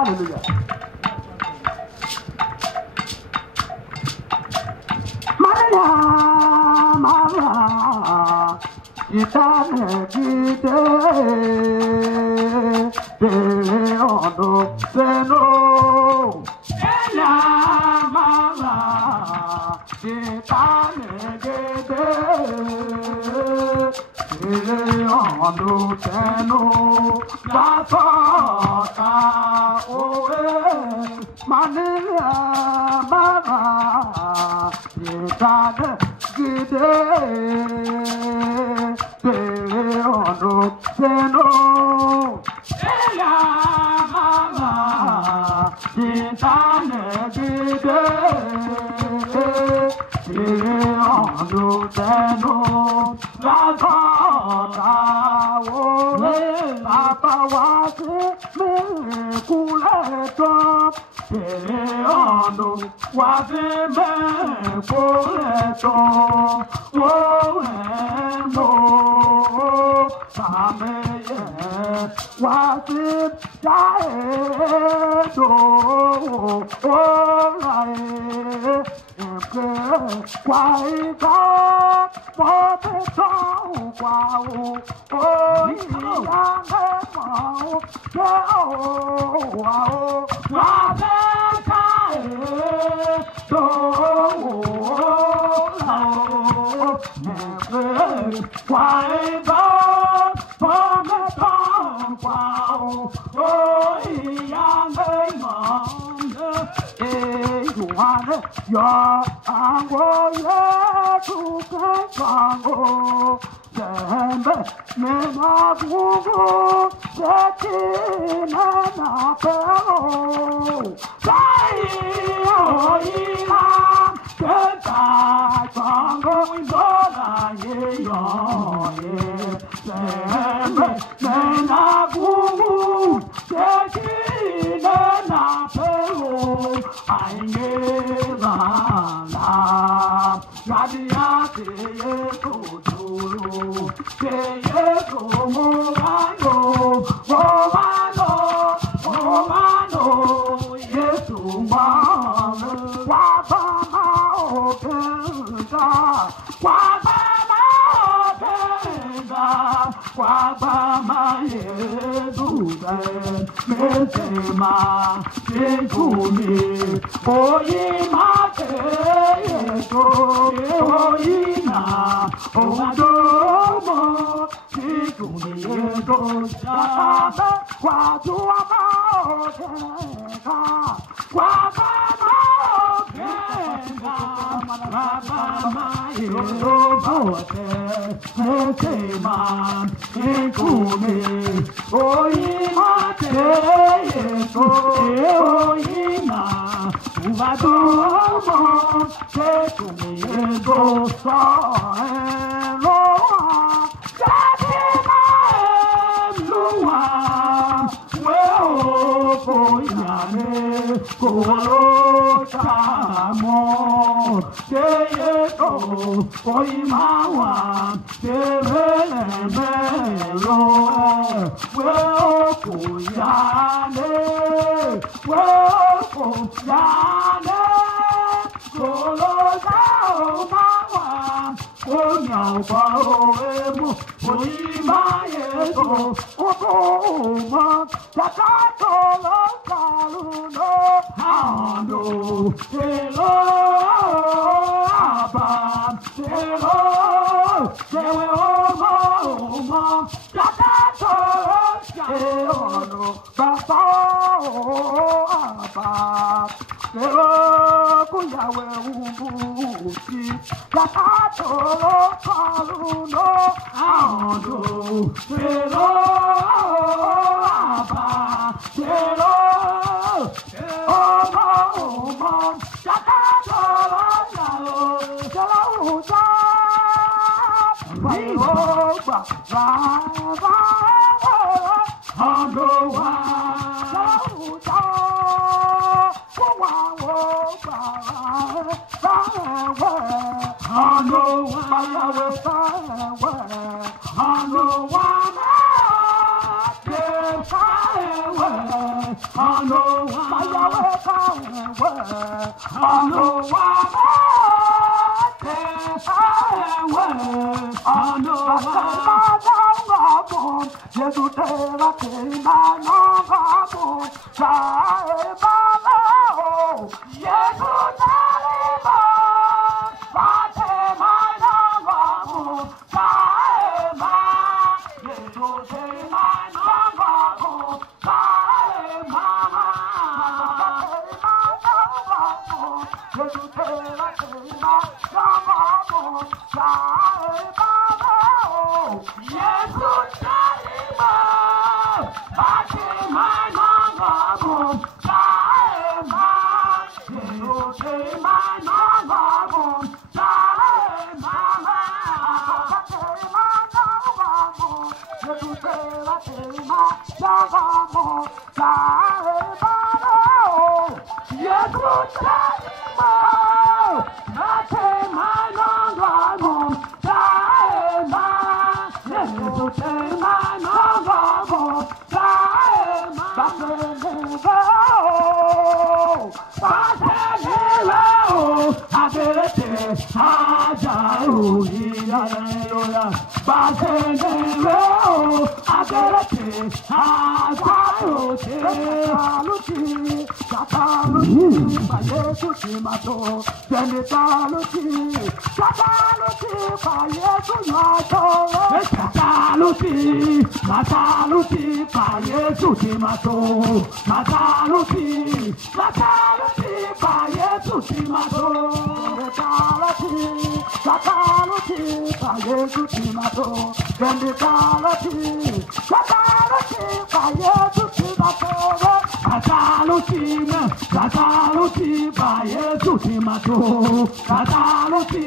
Hallelujah. Maria, Maria, Gitane, Gite, Odo, Seno, Ella, Maria, Gitane, Gite, Odo, Seno, Gata, Oe, Maria, Maria, Gitane, Gite, Odo, Seno, Ella, Maria, Gitane, Gite, Odo, Seno, Gata, Papa was me, Kuleto, Odo, was me, Kuleto, no, Pameye, was it, Jaedo, Quite God, for the song, wow, oh, your ango to Kango, Sembe, Menabugo, Setin and Apero, Saioina, Keta, Kango, Dona, Sembe, Menabugo, Setin and Apero, I never Radia Romano, Yesu Mama, Wabama Openda, Wabama Yesu, Mesema, Tekumi, Oyima, Oyina, Odomo, Tekumi, Odomo, Quaduama, Quabama, Quabama, Mesema, Tekumi, Oyima, Oyina, Uvadomo, Tekumi, Gosaelo, Jadima, Lua, Weo, Poyane, Kolo, Tamo, Teyeto, Poimawa, Tevelemelo, Weo, Poyane, Weo, Poyane, Kolo, Mawa, Onyaupa, Oemo, Poimayeto, Okoma, Takato, Kaluno, Hando, Hello, Abba, Hello, Oma, Takato, Hello, Papa, Abba, Hello, Kuyawe, Ubuti, Takato, Kaluno, Hando, Hello, Abba, Hello, Oma, Takato, I know Cataluti,